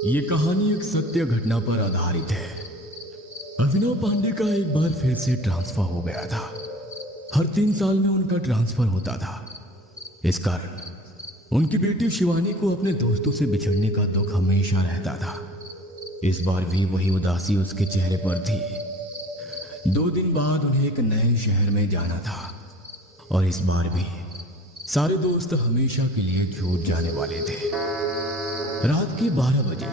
ये कहानी एक सत्य घटना पर आधारित है। अभिनव पांडे का एक बार फिर से ट्रांसफर हो गया था। हर 3 साल में उनका ट्रांसफर होता था। इस कारण उनकी बेटी शिवानी को अपने दोस्तों से बिछड़ने का दुख हमेशा रहता था। इस बार भी वही उदासी उसके चेहरे पर थी। 2 दिन बाद उन्हें एक नए शहर में जाना था और इस बार भी सारे दोस्त हमेशा के लिए छूट जाने वाले थे। रात के 12 बजे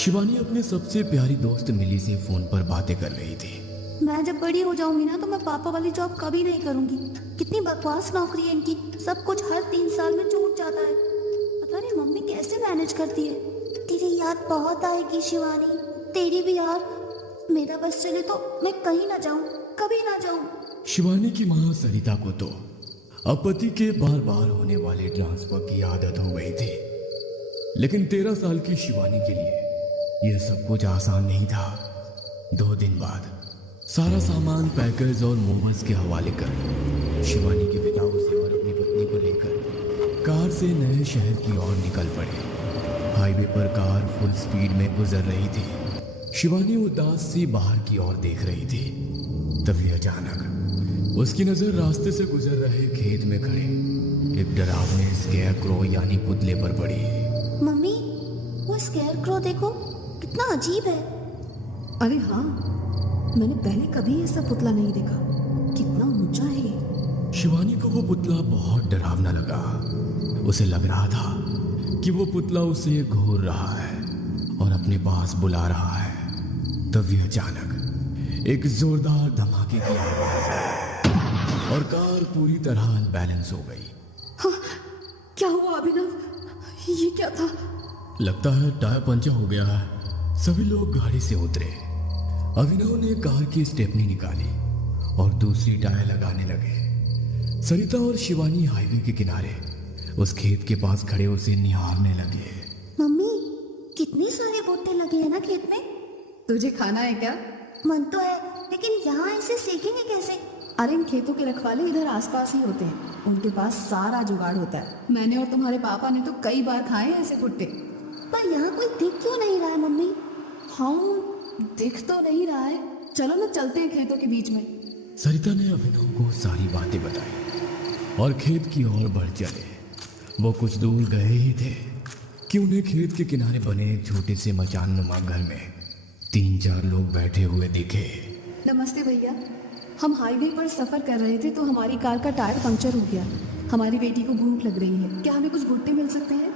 शिवानी अपने सबसे प्यारी दोस्त मिली से फोन पर बातें कर रही थी। मैं जब बड़ी हो जाऊंगी ना तो मैं पापा वाली जॉब कभी नहीं करूंगी। कितनी बकवास नौकरी है इनकी, सब कुछ हर 3 साल में छूट जाता है। पता नहीं मम्मी कैसे मैनेज करती है। तेरी याद बहुत आएगी शिवानी, तेरी भी यार। मेरा बस चले तो मैं कहीं ना जाऊं, कभी ना जाऊं। शिवानी की मां सरिता को तो अब पति के बार बार होने वाले ट्रांसफर की आदत हो गई थी, लेकिन 13 साल की शिवानी के लिए यह सब कुछ आसान नहीं था। 2 दिन बाद सारा सामान पैकेज और मोमोज के हवाले कर शिवानी के पिता उसे और अपनी पत्नी को लेकर कार से नए शहर की ओर निकल पड़े। हाईवे पर कार फुल स्पीड में गुजर रही थी। शिवानी उदास सी बाहर की ओर देख रही थी। तभी अचानक उसकी नजर रास्ते से गुजर रहे खेत में खड़े एक डरावने स्केयरक्रो यानी पुतले पर पड़ी। मम्मी, वो स्केयरक्रो देखो, कितना अजीब है। अरे हाँ, मैंने पहले कभी ऐसा पुतला नहीं देखा। कितना ऊंचा है ये। शिवानी को वो पुतला बहुत डरावना लगा। उसे लग रहा था कि वो पुतला उसे घूर रहा है और अपने पास बुला रहा है। तभी अचानक एक जोरदार धमाके की आवाज आई और कार पूरी तरह अनबैलेंस हो गई। हाँ, क्या हुआ अभिनव? ये क्या था? लगता है टायर पंचर हो गया है। सभी लोग गाड़ी से उतरे। अभिनव ने कार की स्टेपनी निकाली और दूसरी टायर लगाने लगे। सरिता और शिवानी हाईवे के किनारे उस खेत के पास खड़े उसे निहारने लगे। मम्मी, कितने सारे भुट्टे लगे हैं ना खेत में। तुझे खाना है क्या? मन तो है, लेकिन यहाँ इसे सेकेंगे कैसे? अरे इन खेतों के रखवाले इधर आसपास ही होते हैं। उनके पास सारा जुगाड़ होता है। मैंने और तुम्हारे पापा ने तो कई बार खाए हैं ऐसे भुट्टे। पर यहाँ कोई दिख क्यों नहीं रहा है मम्मी? हाँ, दिख तो नहीं रहा है। चलो ना चलते हैं खेतों के बीच में। सरिता ने अभिनव को सारी बातें बताई और खेत की ओर बढ़ चले। वो कुछ दूर गए ही थे कि उन्हें खेत के किनारे बने एक छोटे से मचान नुमा घर में 3-4 लोग बैठे हुए दिखे। नमस्ते भैया, हम हाईवे पर सफर कर रहे थे तो हमारी कार का टायर पंक्चर हो गया। हमारी बेटी को भूख लग रही है, क्या हमें कुछ भुट्टे मिल सकते हैं?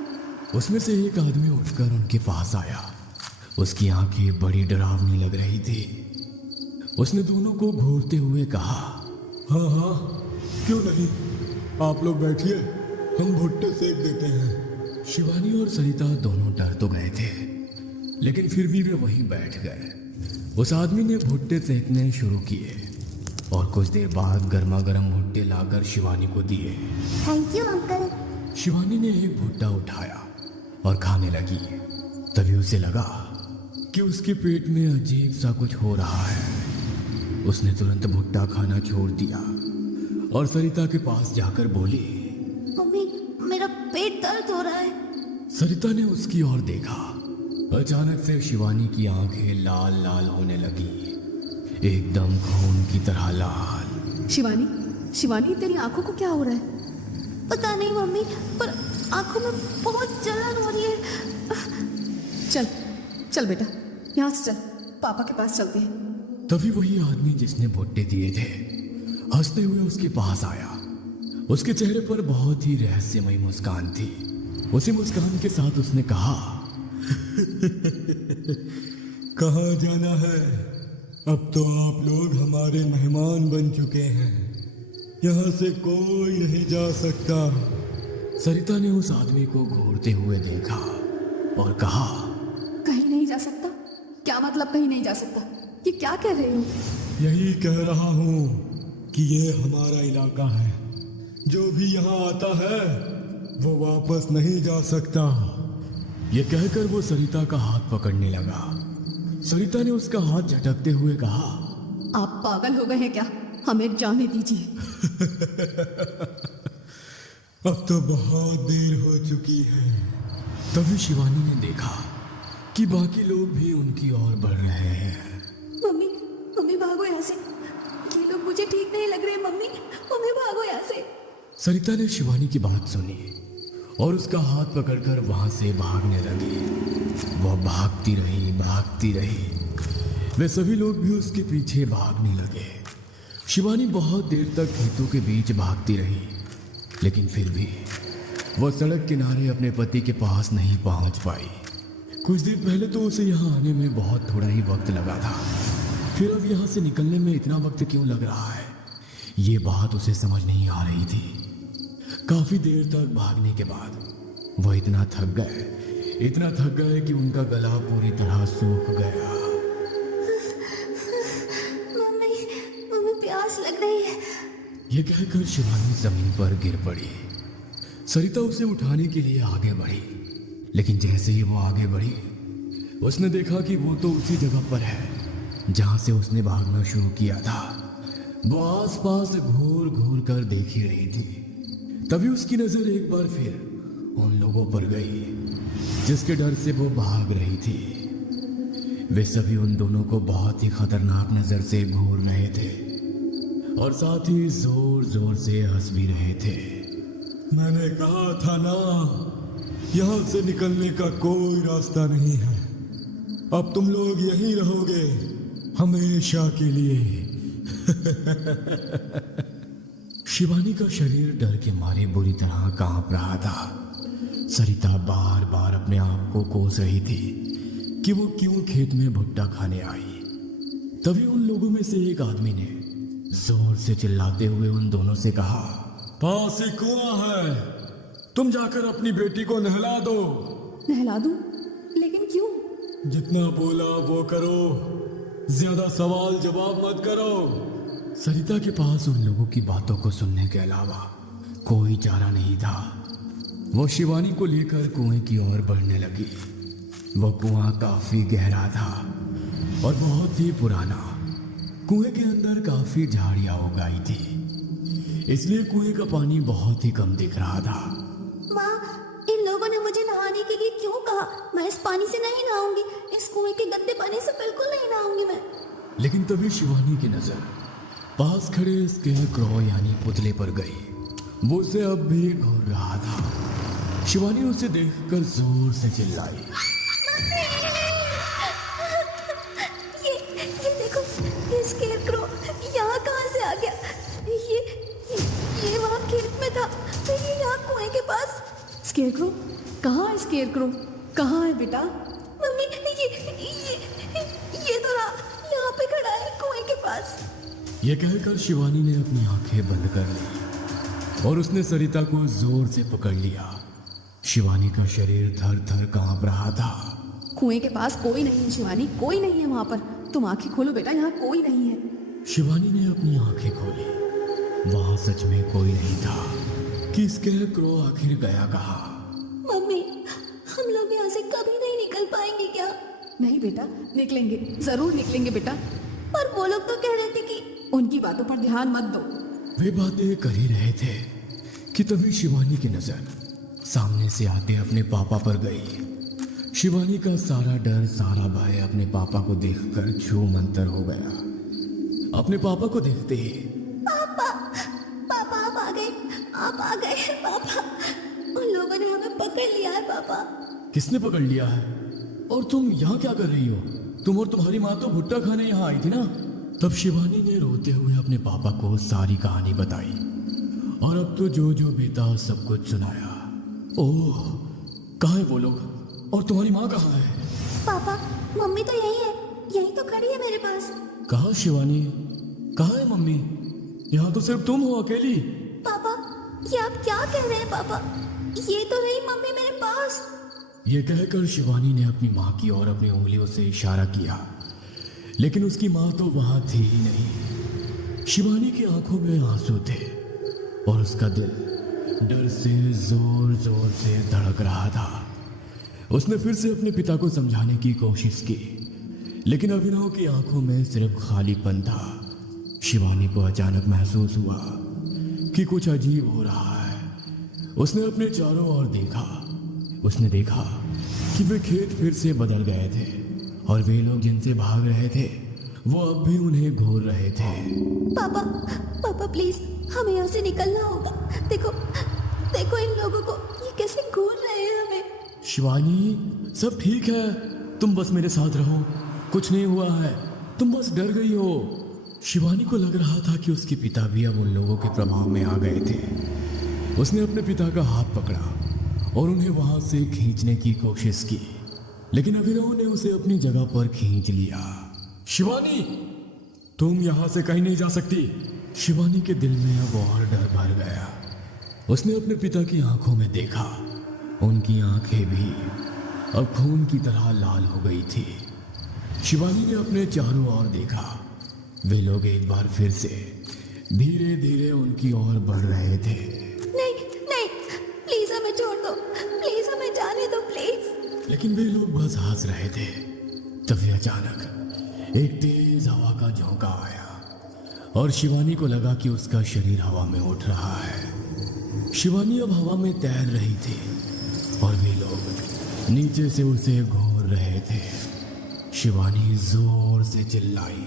उसमें से एक आदमी उठकर उनके पास आया। उसकी आंखें बड़ी डरावनी लग रही थी। उसने दोनों को घूरते हुए कहा, हाँ हाँ, क्यों नहीं, आप लोग बैठिए, हम भुट्टे सेक देते हैं। शिवानी और सरिता दोनों डर तो गए थे, लेकिन फिर भी वे वहीं बैठ गए। उस आदमी ने भुट्टे सेकने शुरू किए और कुछ देर बाद गर्मा गर्म भुट्टे लाकर शिवानी को दिए। Thank you uncle. शिवानी ने एक भुट्टा उठाया और खाने लगी। तभी उसे लगा कि उसके पेट में अजीब सा कुछ हो रहा है। उसने तुरंत भुट्टा खाना छोड़ दिया और सरिता के पास जाकर बोली, मम्मी, मेरा पेट दर्द हो रहा है। सरिता ने उसकी ओर देखा। अचानक से शिवानी की आंखें लाल लाल होने लगी, एकदम खून की तरह लाल। शिवानी, शिवानी तेरी आंखों को क्या हो रहा है? पता नहीं मम्मी, पर आंखों में बहुत जलन हो रही है। चल चल बेटा, यहाँ से चल, पापा के पास चलते हैं। तभी वही आदमी जिसने भुट्टे दिए थे हंसते हुए उसके पास आया। उसके चेहरे पर बहुत ही रहस्यमयी मुस्कान थी। उसी मुस्कान के साथ उसने कहा, कहाँ जाना है? अब तो आप लोग हमारे मेहमान बन चुके हैं, यहाँ से कोई नहीं जा सकता। सरिता ने उस आदमी को घूरते हुए देखा और कहा, कहीं नहीं जा सकता? क्या मतलब कहीं नहीं जा सकता? ये क्या कह रहे हो? यही कह रहा हूँ कि ये हमारा इलाका है। जो भी यहाँ आता है वो वापस नहीं जा सकता। ये कहकर वो सरिता का हाथ पकड़ने लगा। सरिता ने उसका हाथ झटकते हुए कहा, आप पागल हो गए हैं क्या? हमें जाने दीजिए। अब तो बहुत देर हो चुकी है। तभी शिवानी ने देखा कि बाकी लोग भी उनकी ओर बढ़ रहे हैं। मम्मी मम्मी भागो यहाँ से, ये लोग मुझे ठीक नहीं लग रहे। मम्मी मम्मी भागो यहाँ से। सरिता ने शिवानी की बात सुनी और उसका हाथ पकड़कर वहां से भागने लगी। वह भागती रही। वे सभी लोग भी उसके पीछे भागने लगे। शिवानी बहुत देर तक खेतों के बीच भागती रही, लेकिन फिर भी वह सड़क किनारे अपने पति के पास नहीं पहुंच पाई। कुछ दिन पहले तो उसे यहाँ आने में बहुत थोड़ा ही वक्त लगा था, फिर अब यहाँ से निकलने में इतना वक्त क्यों लग रहा है, ये बात उसे समझ नहीं आ रही थी। काफी देर तक भागने के बाद वह इतना थक गए कि उनका गला पूरी तरह सूख गया। मम्मी प्यास लग रही है। ये कहकर शिवानी जमीन पर गिर पड़ी। सरिता उसे उठाने के लिए आगे बढ़ी, लेकिन जैसे ही वो आगे बढ़ी उसने देखा कि वो तो उसी जगह पर है जहां से उसने भागना शुरू किया था। वो आसपास घूर घूर कर देख ही रही थी। तभी उसकी नजर एक बार फिर उन लोगों पर गई जिसके डर से वो भाग रही थी। वे सभी उन दोनों को बहुत ही खतरनाक नजर से घूर रहे थे और साथ ही जोर जोर से हंस भी रहे थे। मैंने कहा था ना, यहां से निकलने का कोई रास्ता नहीं है। अब तुम लोग यहीं रहोगे हमेशा के लिए। शिवानी का शरीर डर के मारे बुरी तरह कांप रहा था। सरिता बार बार अपने आप को कोस रही थी कि वो क्यों खेत में भुट्टा खाने आई। तभी उन लोगों में से एक आदमी ने जोर से चिल्लाते हुए उन दोनों से कहा, पास ही कुआं है, तुम जाकर अपनी बेटी को नहला दो। नहला दूं? लेकिन क्यों? जितना बोला वो करो, ज्यादा सवाल जवाब मत करो। सरिता के पास उन लोगों की बातों को सुनने के अलावा कोई चारा नहीं था। वो शिवानी को लेकर कुएं की ओर बढ़ने लगी। वो कुआं काफी गहरा था और बहुत ही पुराना। कुएं के अंदर काफी झाड़ियां उगाई थी, इसलिए कुएं का पानी बहुत ही कम दिख रहा था। माँ, इन लोगों ने मुझे नहाने के लिए क्यों कहा? मैं इस पानी से नहीं नहाऊंगी। इस कुएं के गंदे पानी से बिल्कुल नहीं नहाऊंगी मैं। लेकिन तभी शिवानी की नजर पास खड़े स्केयरक्रॉ यानी पुतले पर गई। वो उसे अब भी घूर रहा था। शिवानी उसे देखकर जोर से चिल्लाई, ये देखो, ये स्केयरक्रॉ यहाँ कहाँ से आ गया? ये वहाँ खेत में था, फिर ये यहाँ कुएं के पास। स्केयरक्रॉ? कहाँ है स्केयरक्रॉ? कहाँ है बेटा? मम्मी, ये तो रहा, यहाँ पे खड़ा है कुएं के पास। ये कहकर शिवानी ने अपनी आंखें बंद कर ली और उसने सरिता को जोर से पकड़ लिया। शिवानी का शरीर थर थर कांप रहा था। कुएं के पास कोई नहीं है शिवानी, कोई नहीं है वहां पर। तुम आंखें खोलो बेटा, यहाँ कोई नहीं है। शिवानी ने अपनी आंखें खोली। वहां सच में कोई नहीं था। कि स्केयरक्रॉ आखिर गया कहाँ? मम्मी, हम लोग यहाँ से कभी नहीं निकल पाएंगे क्या? नहीं बेटा, निकलेंगे, जरूर निकलेंगे बेटा। पर वो लोग तो कह रहे थे कि उनकी बातों पर ध्यान मत दो। वे बातें कर ही रहे थे कि तभी शिवानी की नजर सामने से आते अपने पापा पर गई। शिवानी का सारा डर, सारा भय अपने पापा को देखकर छू मंतर हो गया। अपने पापा को देखते ही, पापा आप आ गए पापा। उन लोगों ने हमें पकड़ लिया है पापा। किसने पकड़ लिया है? और तुम यहाँ क्या कर रही हो? तुम और तुम्हारी माँ तो भुट्टा खाने यहाँ आई थी ना? तब शिवानी ने रोते हुए अपने पापा को सारी कहानी बताई और अब तो जो जो बीता सब कुछ सुनाया। ओह, कहाँ है वो लोग? और तुम्हारी माँ कहाँ है? पापा, मम्मी तो यही है, यही तो खड़ी है मेरे पास। कहाँ शिवानी? कहाँ है मम्मी? यहाँ तो सिर्फ तुम हो अकेली। पापा, ये आप क्या कह रहे हैं पापा? ये तो रही मम्मी मेरे पास। ये कहकर शिवानी ने अपनी माँ की ओर अपनी उंगलियों से इशारा किया, लेकिन उसकी माँ तो वहां थी ही नहीं। शिवानी की आंखों में आंसू थे और उसका दिल डर से जोर जोर से धड़क रहा था। उसने फिर से अपने पिता को समझाने की कोशिश की, लेकिन अभिनव की आंखों में सिर्फ खालीपन था। शिवानी को अचानक महसूस हुआ कि कुछ अजीब हो रहा है। उसने अपने चारों ओर देखा। उसने देखा कि वे खेत फिर से बदल गए थे और वे लोग जिनसे भाग रहे थे वो अब भी उन्हें घूर रहे थे। पापा पापा प्लीज, हमें यहाँ से निकलना होगा। देखो देखो इन लोगों को, ये कैसे घूर रहे हैं हमें। शिवानी, सब ठीक है, तुम बस मेरे साथ रहो, कुछ नहीं हुआ है, तुम बस डर गई हो। शिवानी को लग रहा था कि उसके पिता भी अब उन लोगों के प्रभाव में आ गए थे। उसने अपने पिता का हाथ पकड़ा और उन्हें वहां से खींचने की कोशिश की, लेकिन अभिनव ने उसे अपनी जगह पर खींच लिया। शिवानी, तुम यहां से कहीं नहीं जा सकती। शिवानी के दिल में अब और डर भर गया। उसने अपने पिता की आंखों में देखा, उनकी आंखें भी अब खून की तरह लाल हो गई थी। शिवानी ने अपने चारों ओर देखा, वे लोग एक बार फिर से धीरे धीरे उनकी ओर बढ़ रहे थे। नहीं नहीं, प्लीज हमें छोड़ दो, प्लीज हमें जाने दो प्लीज। लेकिन वे लोग बस हंस रहे थे। तभी अचानक एक तेज हवा का झोंका आया और शिवानी को लगा कि उसका शरीर हवा में उठ रहा है। शिवानी अब हवा में तैर रही थी और वे लोग नीचे से उसे घूर रहे थे। शिवानी जोर से चिल्लाई,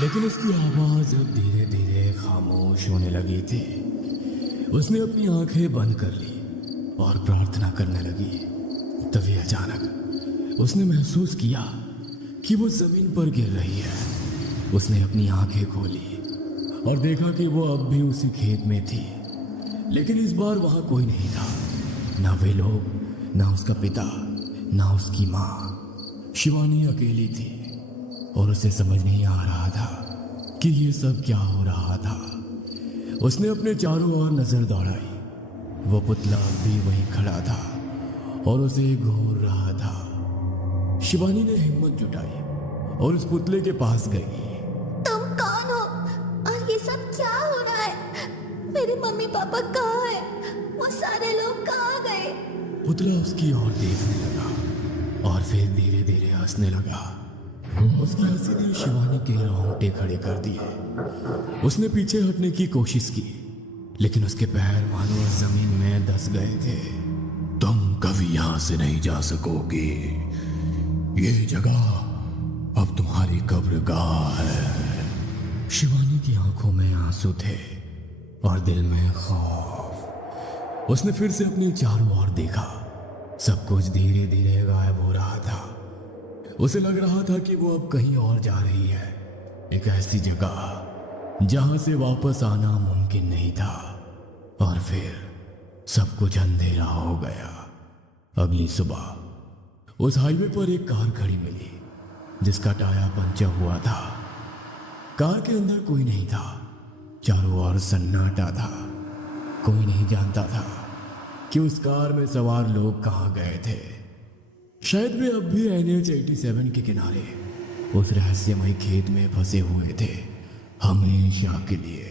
लेकिन उसकी आवाज अब धीरे धीरे खामोश होने लगी थी। उसने अपनी आंखें बंद कर ली और प्रार्थना करने लगी। तभी अचानक उसने महसूस किया कि वो जमीन पर गिर रही है। उसने अपनी आंखें खोली और देखा कि वो अब भी उसी खेत में थी, लेकिन इस बार वहां कोई नहीं था, ना वे लोग, ना उसका पिता, ना उसकी माँ। शिवानी अकेली थी और उसे समझ नहीं आ रहा था कि ये सब क्या हो रहा था। उसने अपने चारों ओर नजर दौड़ाई। वो पुतला भी वहीं खड़ा था और उसे घूर रहा था। शिवानी ने हिम्मत जुटाई और उस पुतले के पास गई। तुम कौन हो और ये सब क्या हो रहा है? मेरे मम्मी पापा कहाँ हैं? वो सारे लोग कहाँ गए? पुतला उसकी ओर देखने लगा और फिर धीरे धीरे हंसने लगा। उसकी हंसी ने शिवानी के रोंगटे खड़े कर दिए। उसने पीछे हटने की कोशिश की, लेकिन उसके पैर मानो जमीन में धंस गए थे। तुम कभी यहां से नहीं जा सकोगे, ये जगह अब तुम्हारी कब्रगाह है। शिवानी की आंखों में आंसू थे और दिल में खौफ। उसने फिर से अपनी चारों ओर देखा। सब कुछ धीरे धीरे गायब हो रहा था। उसे लग रहा था कि वो अब कहीं और जा रही है, एक ऐसी जगह जहां से वापस आना मुमकिन नहीं था। और फिर सब कुछ अंधेरा हो गया। अगली सुबह उस हाईवे पर एक कार खड़ी मिली जिसका टायर पंचर हुआ था। कार के अंदर कोई नहीं था, चारों ओर सन्नाटा था। कोई नहीं जानता था कि उस कार में सवार लोग कहाँ गए थे। शायद वे अब भी NH 87 के किनारे उस रहस्यमय खेत में फंसे हुए थे, हमेशा के लिए।